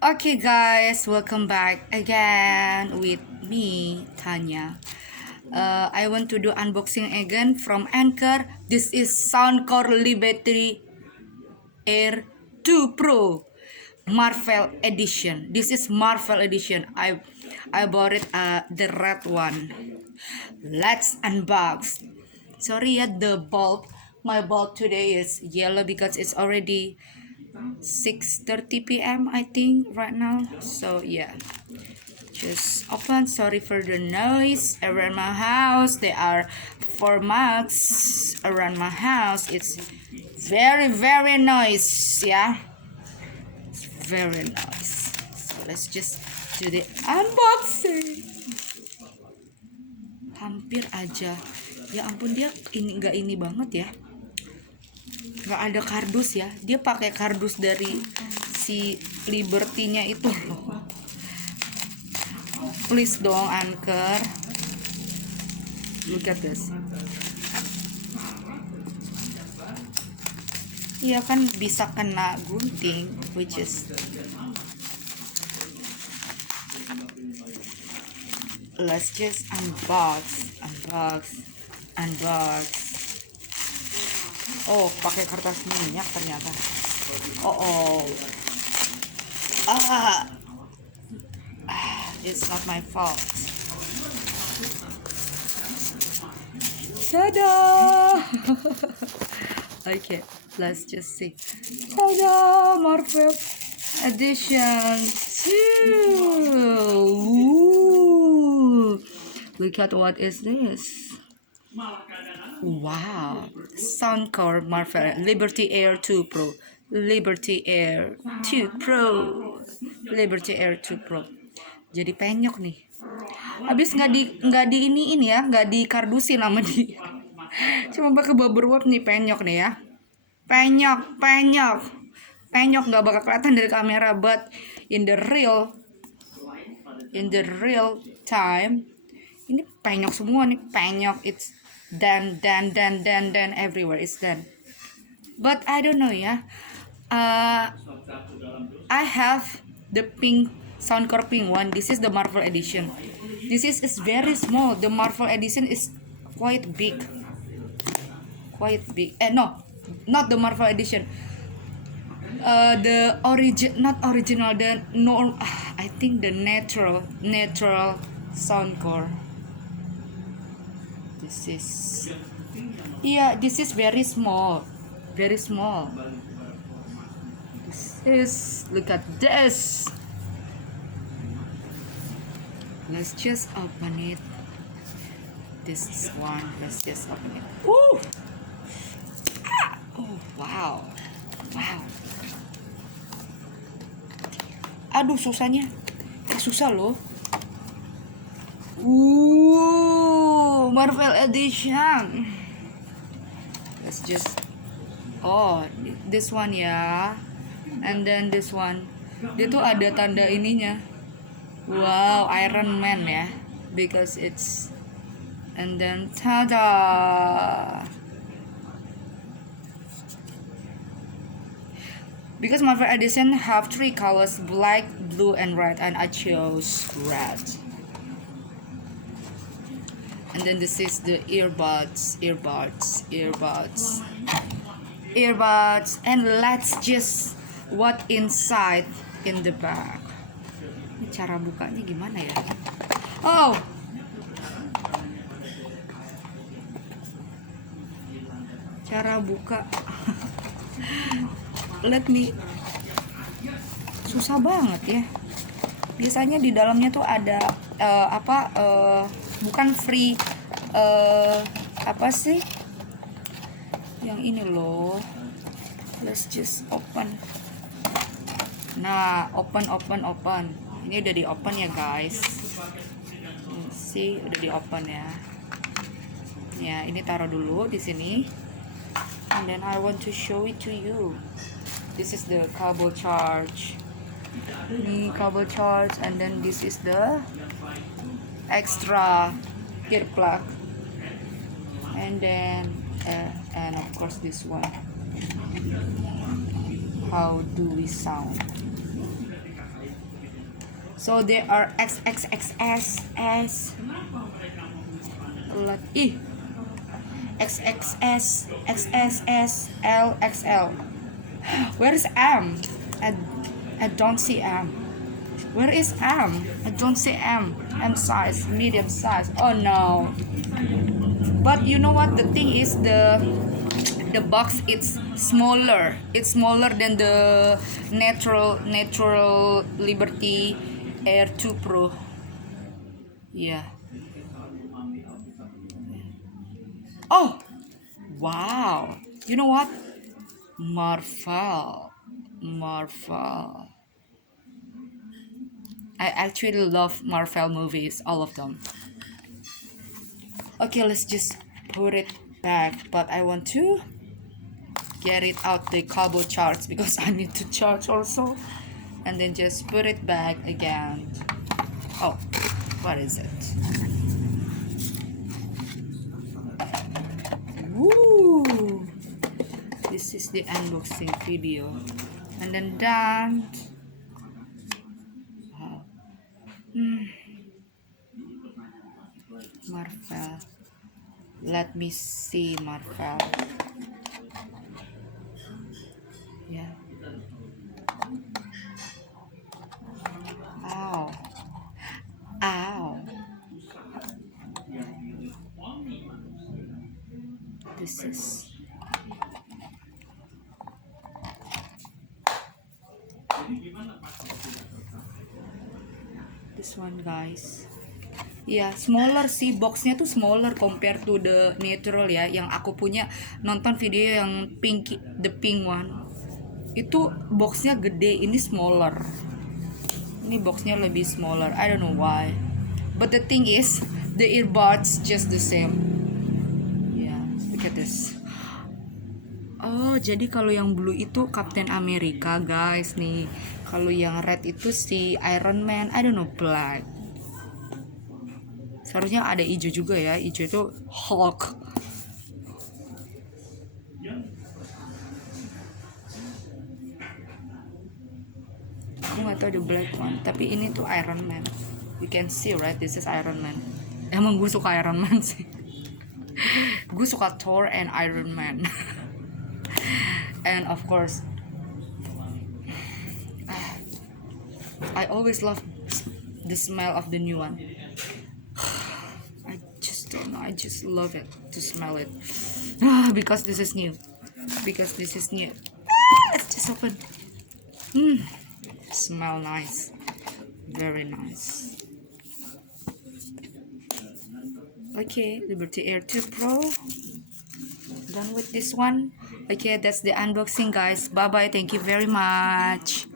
Okay, guys, welcome back again with me, Tanya. I want to do unboxing again from Anchor. This is Soundcore Liberty Air 2 Pro Marvel Edition. This is Marvel Edition. I bought it the red one. Let's unbox. Sorry ya, the bulb. My bulb today is yellow because it's already 6:30 p.m. I think right now. So yeah, just open. Sorry for the noise around my house. There are 4 marks around my house. It's very noise. Yeah, it's very noise. So let's just do the unboxing. Hampir aja. Ya ampun, dia ini banget ya. Nggak ada kardus ya, dia pakai kardus dari si Liberty-nya itu loh. Please dong, Anchor, look at this. Iya kan, bisa kena gunting, which is let's just unbox. Oh, pakai kertas minyak ternyata. Oh. It's not my fault. Tada! Okay, let's just see. Tada! Marvel Edition 2. Ooh. Look at what is this. Wow, Soundcore Marvel Liberty Air 2 Pro, Liberty Air 2 Pro, Liberty Air 2 Pro. Jadi penyok nih. Habis nggak di ini ya, nggak dikardusin sama dia. Cuma pakai bubble wrap nih, penyok nih ya. Penyok nggak bakal kelihatan dari kamera, but in the real time ini penyok semua nih, penyok. It's dan everywhere it's done. But I don't know ya. I have the pink Soundcore pink one. This is the Marvel edition. This is very small. The Marvel edition is quite big. No, not the Marvel edition. The not original. The norm. I think the natural Soundcore. This is very small. This is, look at this. Let's just open it. This is one. Let's just open it. Woo! Oh, wow. Aduh, susahnya. Susah loh. Marvel Edition. Let's just this one ya, and then this one. Dia tuh ada tanda ininya. Wow, Iron Man ya, because it's, and then tada. Because Marvel Edition have 3 colors: black, blue, and red, and I chose red. And then this is the earbuds, and let's just what inside in the bag. Ini cara bukanya gimana ya? Oh, cara buka. Let me. Susah banget ya. Biasanya di dalamnya tuh ada bukan free, apa sih yang ini loh. Let's just open. Nah, open. Ini udah di open ya guys. See, udah di open ya. Ya, ini taruh dulu di sini. And then I want to show it to you. This is the cable charge. Ini cable charge, and then this is the extra ear plug, and then and of course this one. How do we sound? So there are XXXS, like XXS, XSS, LXL. Where is M? I, I don't see M. Where is M? I don't see M. M size, medium size. Oh no. But you know what? The thing is the box it's smaller. It's smaller than the natural Liberty Air 2 Pro. Yeah. Oh, wow. You know what? Marvel. Marvel. I actually love Marvel movies, all of them. Okay, let's just put it back. But I want to get it out the cable charge because I need to charge also. And then just put it back again. Oh, what is it? Woo! This is the unboxing video. And then done. Wow. Marvel. Let me see Marvel. Yeah. Ow. Ow. This is this one, guys. Ya, smaller sih, boxnya tuh smaller compare to the natural ya. Yang aku punya nonton video yang the pink one. Itu boxnya gede, ini smaller. Ini boxnya lebih smaller. I don't know why. But the thing is, the earbuds just the same. Yeah, look at this. Oh, jadi kalau yang blue itu Captain America, guys nih. Kalau yang red itu si Iron Man. I don't know, black. Seharusnya ada hijau juga ya. Hijau itu Hulk. Aku nggak tahu the black one. Tapi ini tuh Iron Man. You can see right, this is Iron Man. Emang gue suka Iron Man sih. Gue suka Thor and Iron Man. And of course, I always love the smell of the new one. I just don't know. I just love it to smell it. Because this is new. Because this is new. Let's just open. Smell nice. Very nice. Okay, Liberty Air 2 Pro. Done with this one. Okay, that's the unboxing, guys. Bye bye. Thank you very much.